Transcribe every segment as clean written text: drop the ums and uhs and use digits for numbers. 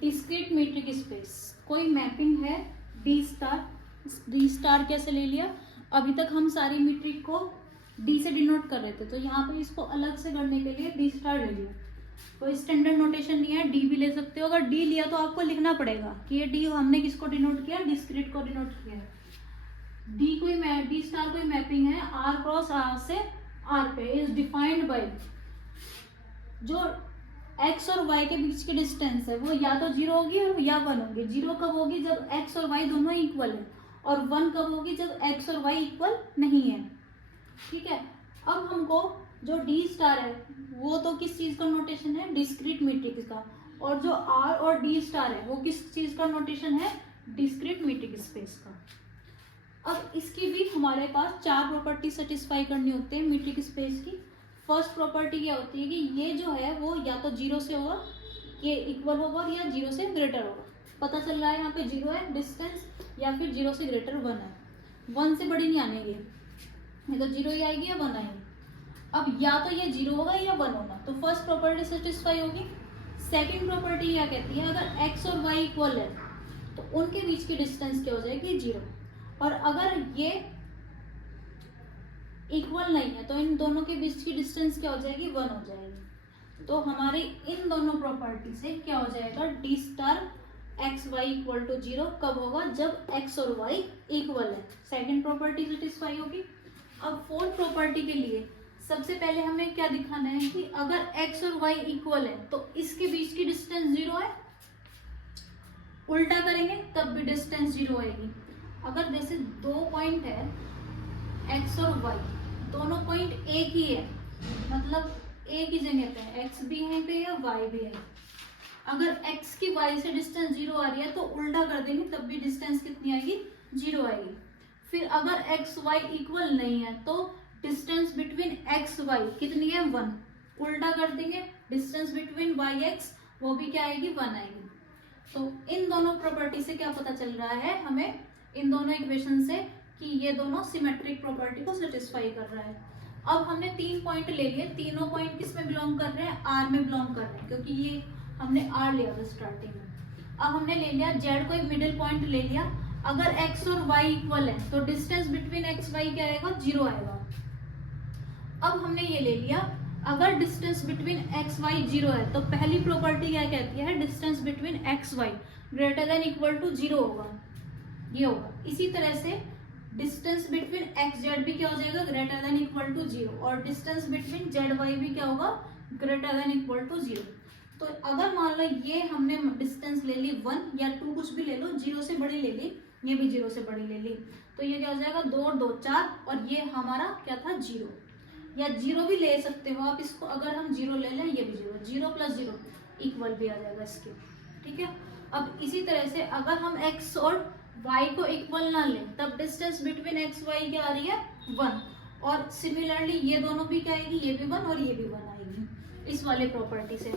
Discrete metric space, कोई mapping है D star, D star कैसे ले लिया, अभी तक हम सारी मीट्रिक को डी से डिनोट कर रहे थे, तो यहाँ पे इसको अलग से करने के लिए डी स्टार ले लिया। कोई स्टैंडर्ड नोटेशन नहीं है, डी भी ले सकते हो। अगर डी लिया तो आपको लिखना पड़ेगा कि ये डी हमने किसको डिनोट किया, डिस्क्रीट को डिनोट किया है। डी स्टार कोई मैपिंग है आर क्रॉस आर से आर पे, इज डिफाइंड बाय, जो एक्स और वाई के बीच की डिस्टेंस है वो या तो जीरो होगी और या वन होगी। जीरो कब होगी, जब एक्स और वाई दोनों इक्वल है, और वन कब होगी, जब एक्स और वाई इक्वल नहीं है। ठीक है, अब हमको जो डी स्टार है वो तो किस चीज का नोटेशन है, डिस्क्रीट मीट्रिक का, और जो आर और डी स्टार है वो किस चीज का नोटेशन है, डिस्क्रीट मीट्रिक स्पेस का। अब इसकी भी हमारे पास चार प्रॉपर्टी सेटिस्फाई करनी होती है मीट्रिक स्पेस की। फर्स्ट प्रॉपर्टी क्या होती है कि ये जो है वो या तो जीरो से होगा, ये इक्वल होगा, या जीरो से ग्रेटर होगा। पता चल रहा है यहाँ पे जीरो है डिस्टेंस, या फिर जीरो से ग्रेटर वन है, वन से बड़ी नहीं आने, ये तो जीरो ही आएगी या वन आएगी। अब या तो ये जीरो होगा या वन होगा, तो फर्स्ट प्रॉपर्टी सेटिस्फाई होगी। सेकंड प्रॉपर्टी क्या कहती है, अगर एक्स और वाई इक्वल है तो उनके बीच की डिस्टेंस क्या हो जाएगी, जीरो। और अगर ये इक्वल नहीं है तो इन दोनों के बीच की डिस्टेंस क्या हो जाएगी, वन हो जाएगी। तो हमारे इन दोनों प्रॉपर्टी से क्या हो जाएगा, D star X Y equal to zero कब होगा, जब एक्स और वाई इक्वल है। सेकंड प्रॉपर्टी सेटिस्फाई होगी। अब फोर्थ प्रॉपर्टी के लिए सबसे पहले हमें क्या दिखाना है कि अगर एक्स और वाई इक्वल है तो इसके बीच की डिस्टेंस जीरो है, उल्टा करेंगे तब भी डिस्टेंस जीरो आएगी। अगर जैसे दो पॉइंट है एक्स और वाई, दोनों पॉइंट एक ही है, मतलब एक ही जगह पे है, एक्स भी है पे या वाई भी है। अगर एक्स की वाई से डिस्टेंस जीरो आ रही है तो उल्टा कर देंगे तब भी डिस्टेंस कितनी आएगी, जीरो आएगी। फिर अगर एक्स वाई इक्वल नहीं है तो डिस्टेंस बिटवीन एक्स वाई कितनी है, वन, उल्टा कर देंगे डिस्टेंस बिटवीन वाई एक्स, वो भी क्या आएगी, वन आएगी। तो इन दोनों प्रॉपर्टी से क्या पता चल रहा है हमें, इन दोनों इक्वेशन से, कि ये दोनों सिमेट्रिक प्रॉपर्टी को सेटिस्फाई कर रहा है। अब हमने तीन पॉइंट ले लिए, तीनों पॉइंट किस में बिलोंग कर रहे हैं, आर में बिलोंग कर रहे हैं, क्योंकि ये हमने आर लिया था स्टार्टिंग में। अब हमने ले लिया जेड, कोई मिडिल पॉइंट ले लिया। अगर एक्स और वाई इक्वल है तो डिस्टेंस बिटवीन एक्स वाई क्या आएगा, जीरो आएगा। अब हमने ये ले लिया, अगर distance between X Y zero है तो पहली प्रॉपर्टी क्या कहती है, distance between X Y greater than equal to zero होगा, ये होगा। इसी तरह से डिस्टेंस बिटवीन एक्स जेड भी क्या हो जाएगा, greater than equal to zero, और डिस्टेंस बिटवीन जेड वाई भी क्या होगा, greater than equal to zero. तो अगर मान लो ये हमने डिस्टेंस ले ली वन या टू, कुछ भी ले लो, जीरो से बड़ी ले ली, ये भी जीरो से बड़ी ले ली, तो ये क्या हो जाएगा, दो और दो चार, और ये हमारा क्या था, जीरो। या जीरो भी ले सकते हो आप इसको, अगर हम जीरो ले लें, ये भी zero, zero plus zero equal भी आ जाएगा इसके। ठीक है, अब इसी तरह से अगर हम एक्स और वाई को इक्वल ना लें तब डिस्टेंस बिटवीन एक्स वाई क्या आ रही है, वन, और सिमिलरली ये दोनों भी क्या आएगी, ये भी वन और ये भी वन आएगी इस वाले प्रॉपर्टी से।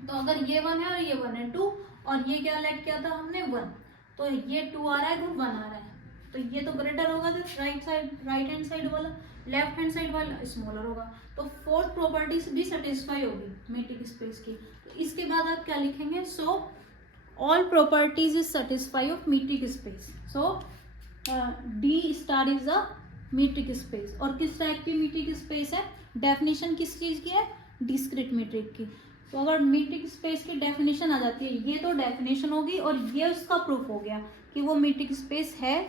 तो अगर ये वन है और ये वन है, टू, और ये क्या लेट किया था हमने, वन, तो ये टू आ रहा है, वन आ रहा है, तो ये तो ग्रेटर होगा, तो राइट हैंड साइड वाला, लेफ्ट हैंड साइड वाला स्मॉलर होगा। तो फोर्थ प्रॉपर्टी भी सेटिस्फाई होगी मीट्रिक स्पेस की। तो इसके बाद आप क्या लिखेंगे, so all properties is satisfy of metric space, so D star is a metric space. और किस टाइप की मीट्रिक स्पेस है, डेफिनेशन किस चीज की है, डिस्क्रीट मीट्रिक की। तो अगर मीट्रिक स्पेस की डेफिनेशन आ जाती है, ये तो डेफिनेशन होगी और ये उसका प्रूफ हो गया कि वो मीट्रिक स्पेस है।